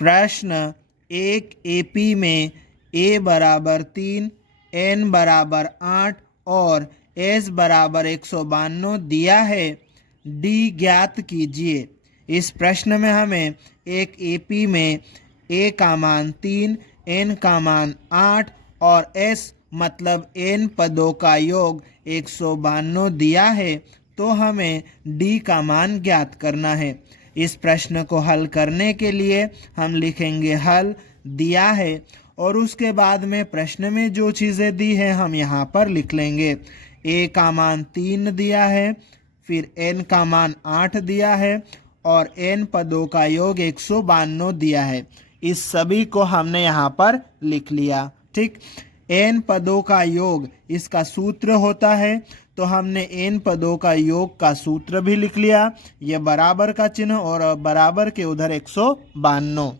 प्रश्न एक एपी में ए बराबर 3, एन बराबर 8 और एस बराबर 192 दिया है, डी ज्ञात कीजिए। इस प्रश्न में हमें एक एपी में ए का मान 3, एन का मान 8 और एस मतलब एन पदों का योग 192 दिया है, तो हमें डी का मान ज्ञात करना है। इस प्रश्न को हल करने के लिए हम लिखेंगे हल दिया है और उसके बाद में प्रश्न में जो चीज़ें दी है हम यहाँ पर लिख लेंगे। ए का मान 3 दिया है, फिर एन का मान 8 दिया है और एन पदों का योग 192 दिया है। इस सभी को हमने यहाँ पर लिख लिया। ठीक, एन पदों का योग इसका सूत्र होता है, तो हमने एन पदों का योग का सूत्र भी लिख लिया। यह बराबर का चिन्ह और बराबर के उधर 192।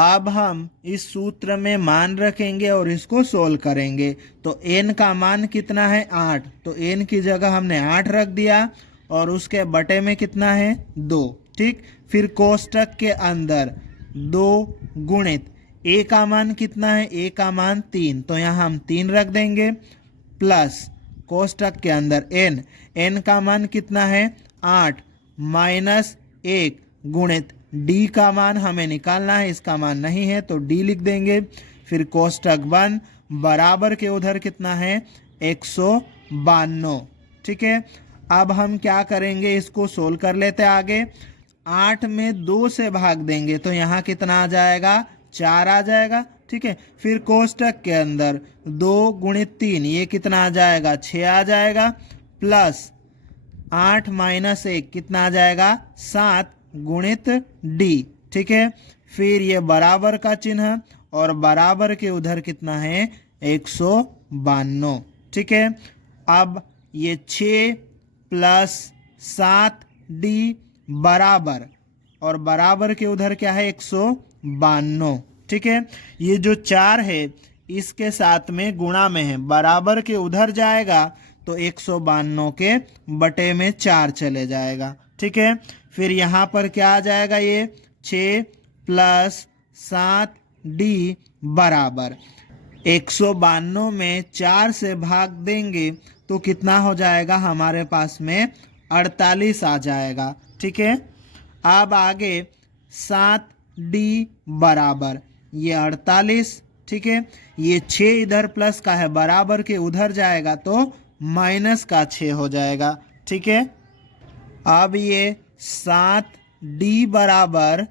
अब हम इस सूत्र में मान रखेंगे और इसको सोल्व करेंगे। तो एन का मान कितना है 8, तो एन की जगह हमने 8 रख दिया और उसके बटे में कितना है 2। ठीक, फिर कोष्टक के अंदर 2 गुणित ए का मान कितना है, ए का मान 3, तो यहाँ हम 3 रख देंगे, प्लस कोष्टक के अंदर एन, एन का मान कितना है 8 माइनस 1 गुणित डी का मान हमें निकालना है, इसका मान नहीं है तो डी लिख देंगे। फिर कोष्टक बंद, बराबर के उधर कितना है 192। ठीक है, अब हम क्या करेंगे, इसको सोल्व कर लेते हैं आगे। 8 में 2 से भाग देंगे तो यहाँ कितना आ जाएगा 4 आ जाएगा। ठीक है, फिर कोष्टक के अंदर 2 गुणित 3 ये कितना आ जाएगा 6 आ जाएगा, प्लस 8 माइनस 1 कितना आ जाएगा 7 गुणित डी। ठीक है, फिर ये बराबर का चिन्ह और बराबर के उधर कितना है 192। ठीक है, अब ये 6 प्लस 7 डी बराबर और बराबर के उधर क्या है 192। ठीक है, ये जो 4 है इसके साथ में गुणा में है, बराबर के उधर जाएगा तो 192 के बटे में 4 चले जाएगा। ठीक है, फिर यहाँ पर क्या आ जाएगा, ये 6 प्लस 7 डी बराबर 192 में 4 से भाग देंगे तो कितना हो जाएगा, हमारे पास में 48 आ जाएगा। ठीक है, अब आगे 7 डी बराबर ये 48। ठीक है, ये 6 इधर प्लस का है, बराबर के उधर जाएगा तो माइनस का 6 हो जाएगा। ठीक है, अब ये 7 डी बराबर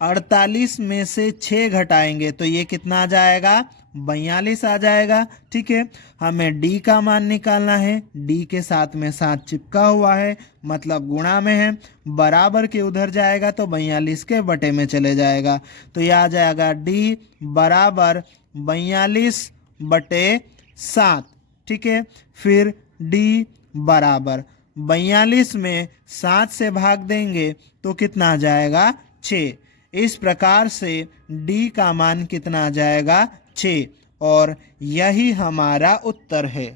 48 में से 6 घटाएंगे तो ये कितना आ जाएगा 42 आ जाएगा। ठीक है, हमें डी का मान निकालना है, डी के साथ में 7 चिपका हुआ है मतलब गुणा में है, बराबर के उधर जाएगा तो 42 के बटे में चले जाएगा, तो यह आ जाएगा डी बराबर 42 बटे 7। ठीक है, फिर डी बराबर 42 में 7 से भाग देंगे तो कितना आ जाएगा 6। इस प्रकार से डी का मान कितना आ जाएगा 6 और यही हमारा उत्तर है।